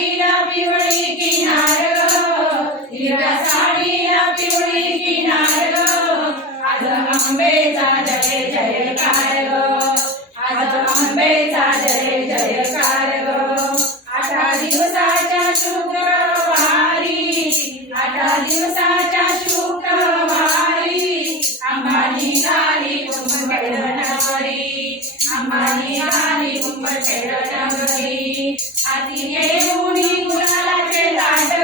साडीला पिवळी किनार ग, हिरव्या साडीला पिवळी किनार ग, आज अंबेचा जय जयकार ग, आज अंबेचा जय जयकार ग. 8 दिवसाच्या शुक्रवारी, 8 दिवसाच्या शुक्रवारी, अंबा निघाली कुंभकर्णावरी, अंबा निघाली कुंभकर्णावरी. हाती घेऊन गुलालाचे ताट ग,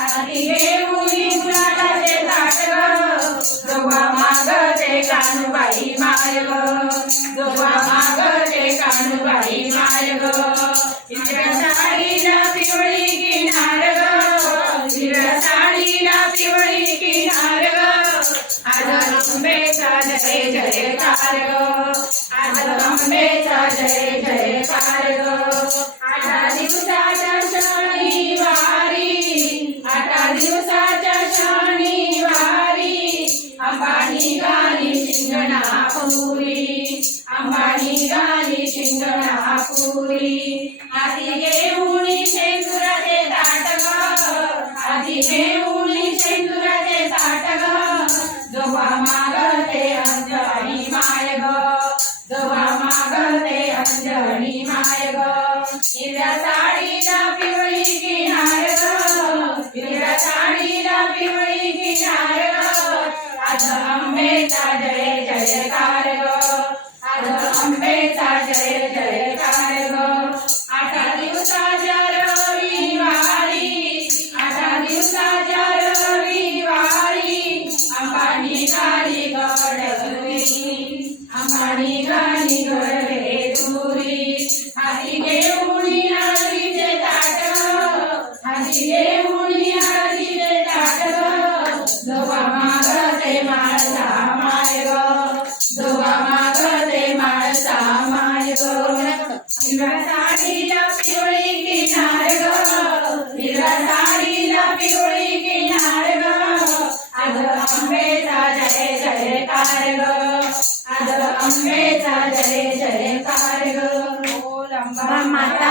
हाती घेऊन गुलालाचे ताट ग, जोगा मागते कानूबाई माय ग, जोगा मागते कानूबाई माय ग. हिरव्या साडीला पिवळी किनार ग, हिरव्या साडीला पिवळी किनार ग, आज अंबेचा जय जयकार ग, आज अंबेचा जय जयकार ग. 8 दिवसाच्या शनिवारी, 8 दिवसाच्या शनिवारी, अंबा निघाली शिंगणापुरी, अंबा निघाली शिंगणापुरी. हाती घेऊन शेंदुराचे ताट ग, हाती घेऊन शेंदुराचे ताट ग, जोगा मागते अंजनी माय ग, जोगा मागते अंजनी माय ग. हिरव्या साडीला पिवळी किनार ग, हिरव्या साडीला पिवळी किनार ग, आज अंबेचा जय जयकार ग, आज अंबेचा जय जयकार ग. 8 दिवसाच्या रविवारी, 8 दिवसाच्या रविवारी, अंबा निघाली गडगडी, अंबा निघाली गडगेजुरी. हाती घेऊन हळदीचे ताट ग, हाती घेऊन हळदीचे ताट ग, जोगा मागते माळसा माय ग, जोगा मागते माळसा माय ग. हिरव्या साडीला पिवळी किनार ग, हिरव्या साडीला पिवळी किनार ग, आज अंबेचा जय जयकार ग, आज अंबेचा जय जयकार ग. बोल अंबा माता